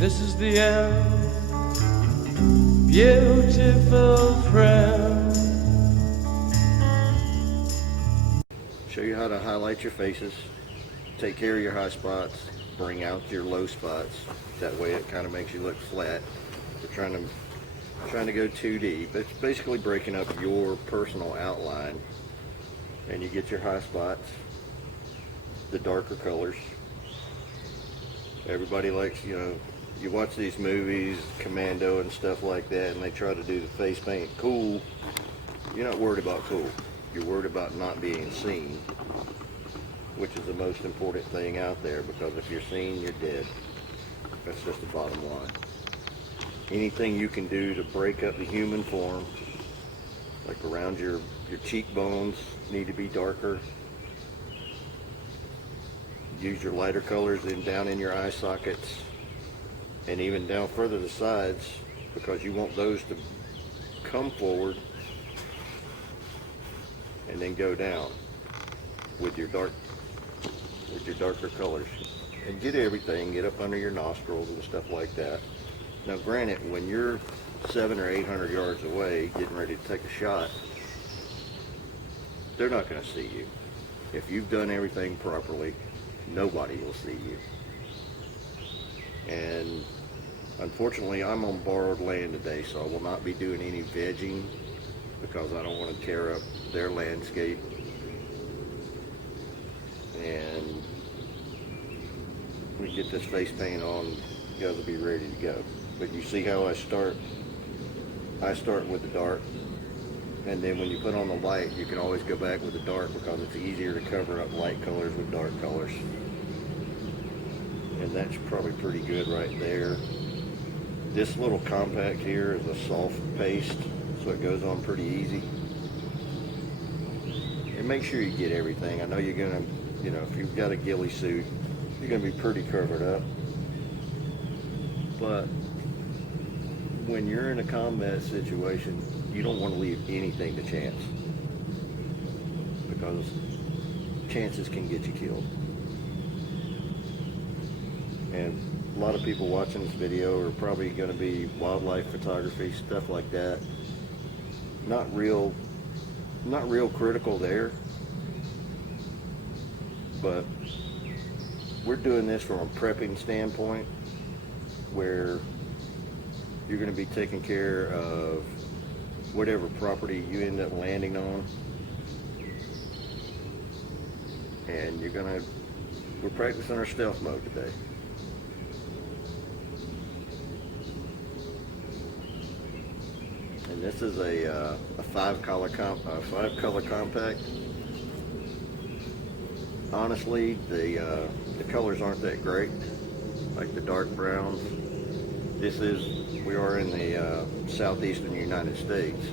This is the end, beautiful friend. Show you how to highlight your faces, take care of your high spots, bring out your low spots. That way it kind of makes you look flat. We're trying to go 2D, but it's basically breaking up your personal outline. And you get your high spots, the darker colors. Everybody likes, you watch these movies, Commando and stuff like that, and they try to do the face paint cool. You're not worried about cool. You're worried about not being seen, which is the most important thing out there, because if you're seen, you're dead. That's just the bottom line. Anything you can do to break up the human form, like around your cheekbones need to be darker. Use your lighter colors down in your eye sockets, and even down further to the sides, because you want those to come forward and then go down with your darker colors. And get everything, get up under your nostrils and stuff like that. Now granted, when you're 700 or 800 yards away getting ready to take a shot, they're not going to see you. If you've done everything properly, nobody will see you. And unfortunately, I'm on borrowed land today, so I will not be doing any vegging, because I don't want to tear up their landscape. And we get this face paint on, you guys will be ready to go. But you see how I start with the dark, and then when you put on the light, you can always go back with the dark, because it's easier to cover up light colors with dark colors. And that's probably pretty good right there. This little compact here is a soft paste, so it goes on pretty easy. And make sure you get everything. I know you're gonna, if you've got a ghillie suit, you're gonna be pretty covered up. But when you're in a combat situation, you don't want to leave anything to chance, because chances can get you killed. And a lot of people watching this video are probably going to be wildlife photography, stuff like that. Not real critical there, but we're doing this from a prepping standpoint, where you're going to be taking care of whatever property you end up landing on, and we're practicing our stealth mode today. And this is a 5-color compact. Honestly, the colors aren't that great, like the dark browns. We are in the southeastern United States,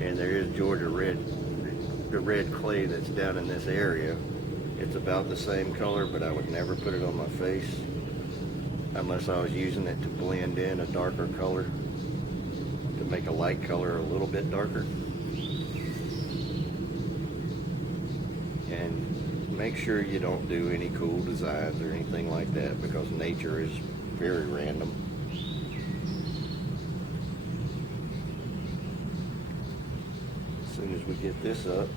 and there is Georgia red, the red clay that's down in this area. It's about the same color, but I would never put it on my face unless I was using it to blend in a darker color, to make a light color a little bit darker. And make sure you don't do any cool designs or anything like that, because nature is very random. As soon as we get this up,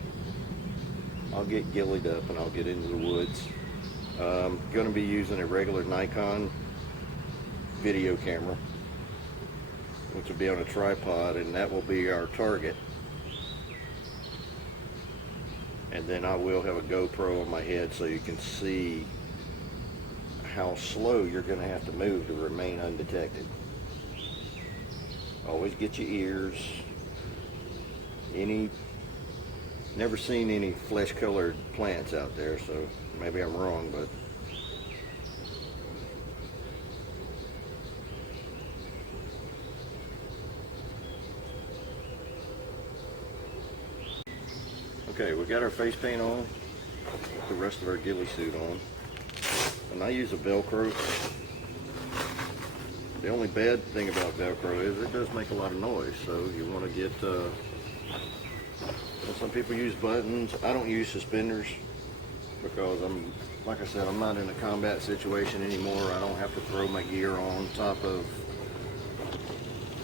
I'll get ghillied up and I'll get into the woods. I'm going to be using a regular Nikon video camera, which will be on a tripod, and that will be our target. And then I will have a GoPro on my head, so you can see how slow you're going to have to move to remain undetected. Always get your ears. Never seen any flesh-colored plants out there, so maybe I'm wrong, but okay, we got our face paint on, the rest of our ghillie suit on, and I use a Velcro. The only bad thing about Velcro is it does make a lot of noise, so you want to get, some people use buttons. I don't use suspenders. because like I said, I'm not in a combat situation anymore. I don't have to throw my gear on top of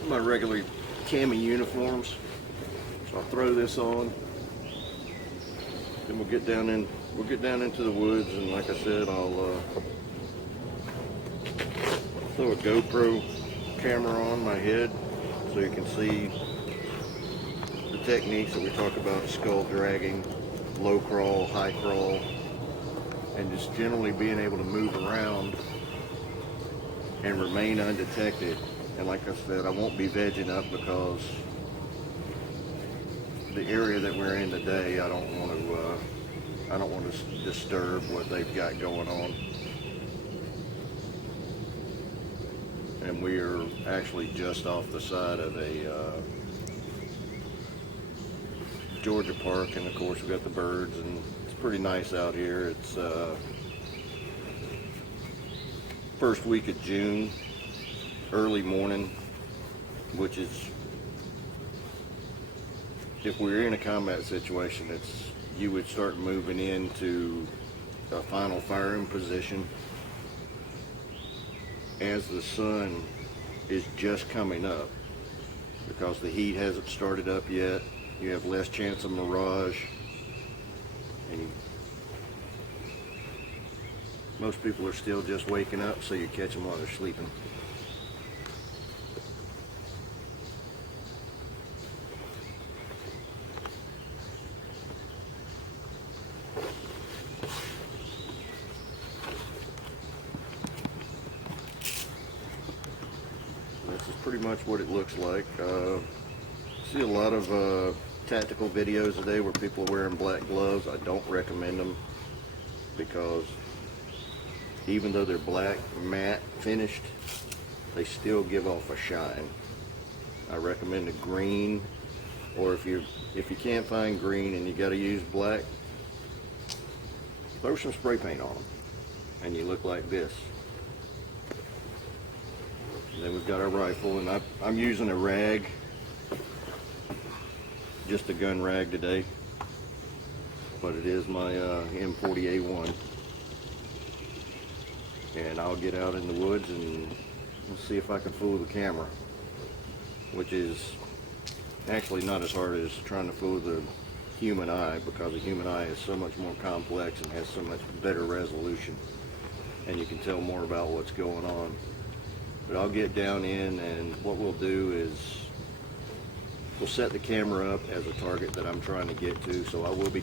my regular camo uniforms. So I'll throw this on, then we'll get down into the woods, and like I said, I'll throw a GoPro camera on my head so you can see the techniques that we talk about: skull dragging, low crawl, high crawl, and just generally being able to move around and remain undetected. And like I said, I won't be vegging up because the area that we're in today, I don't want to disturb what they've got going on. And we are actually just off the side of a Georgia park, and of course we've got the birds, and it's pretty nice out here. It's first week of June, early morning, which is, if we were in a combat situation, you would start moving into a final firing position as the sun is just coming up, because the heat hasn't started up yet. You have less chance of mirage, and most people are still just waking up, so you catch them while they're sleeping. This is pretty much what it looks like. See a lot of tactical videos today where people are wearing black gloves. I don't recommend them, because even though they're black matte finished, they still give off a shine. I recommend a green, or if you can't find green and you got to use black, throw some spray paint on them and you look like this. And then we've got our rifle, and I'm using a rag, just a gun rag today, but it is my M40A1, and I'll get out in the woods and see if I can fool the camera, which is actually not as hard as trying to fool the human eye, because the human eye is so much more complex and has so much better resolution, and you can tell more about what's going on. But I'll get down in, and what we'll do is we'll set the camera up as a target that I'm trying to get to, so I will be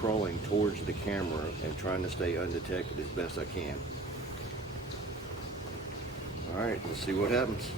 crawling towards the camera and trying to stay undetected as best I can. Alright, let's see what happens.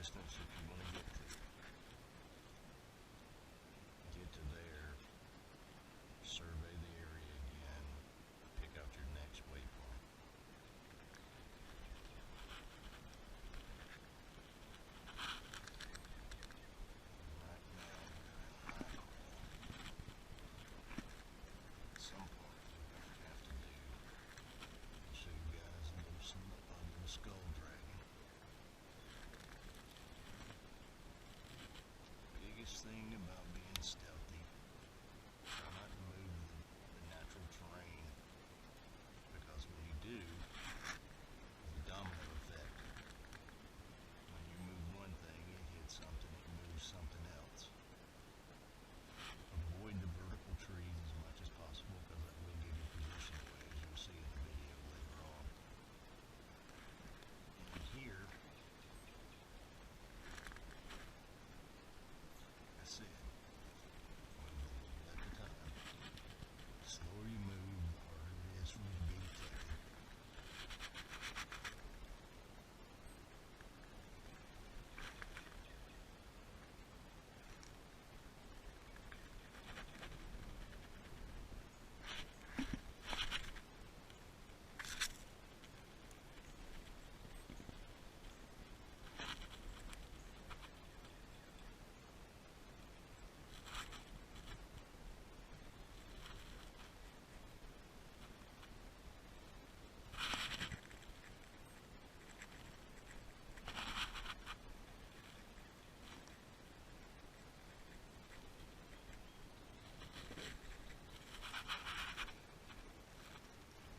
distance if you want to get to. Get to there, survey the area again, pick out your next waypoint. Right now we're in Micro. At some point what we're going to have to do, I'll show you guys a little skull dragon. Biggest thing about being stealthy, try not to move the natural terrain, because when you do, the domino effect, when you move one thing, it hits something, it moves something else. Avoid the vertical trees as much as possible, because that will give you position away, as you'll see in the video later on. And here, like I said, move a little at a time. The slower you move, the harder it is for you to be detected.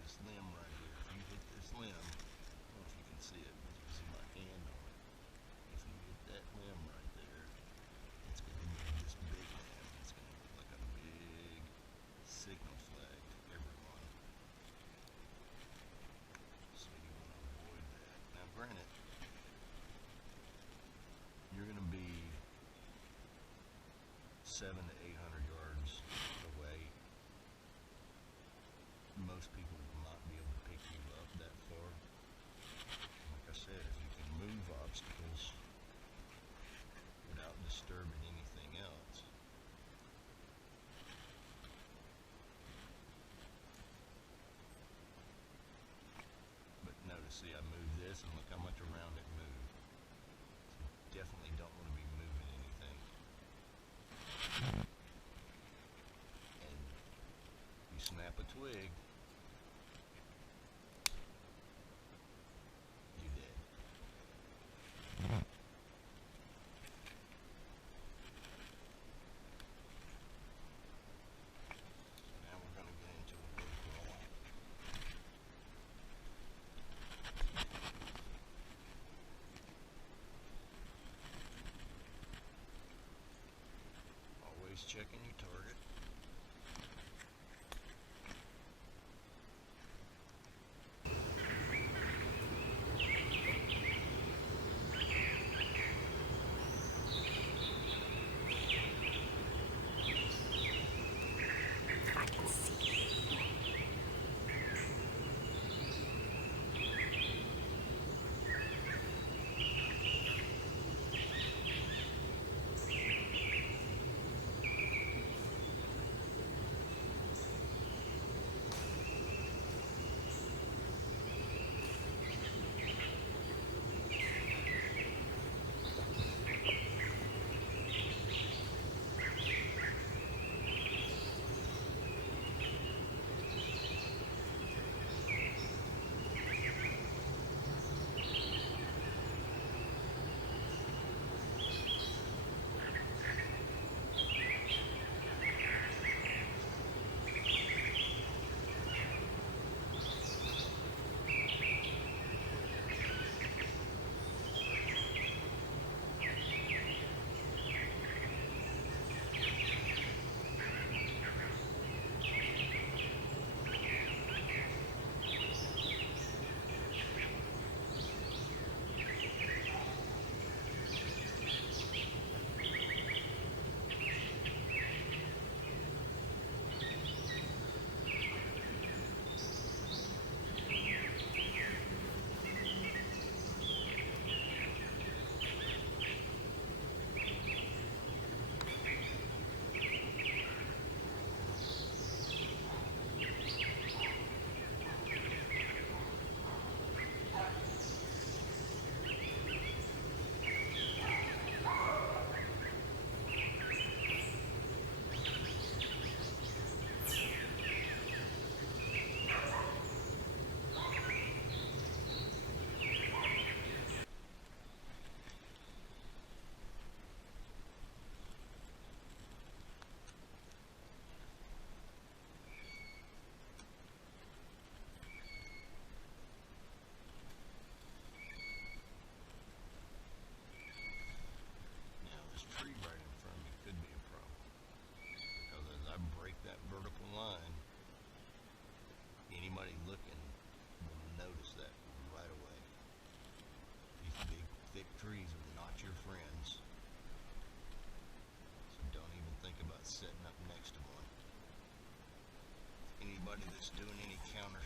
This limb right here, if you hit this limb, I don't know if you can see it, but you can see my hand on it. If you hit that limb right there, it's going to move this big limb. It's going to look like a big signal flag to everyone. So you want to avoid that. Now granted, you're going to be 700 to 800 yards away. Most people will not be able to pick you up that far. Like I said, if you can move obstacles without disturbing anything else, but notice, see, I moved this and look how much around it moved. So you definitely don't want to be moving anything. And you snap a twig, you dead. So now we're going to get into a little crawl. Always checking your target.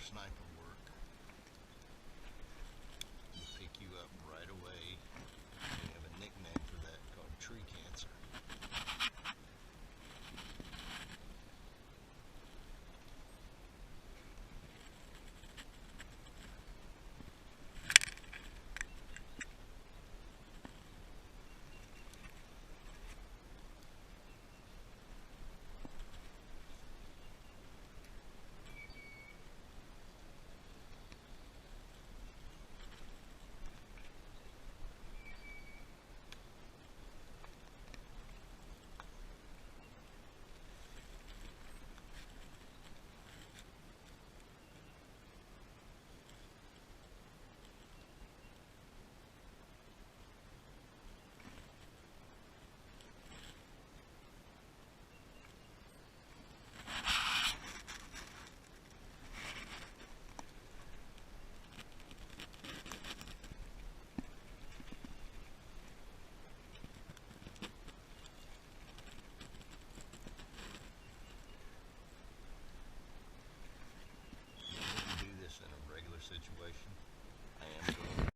sniper.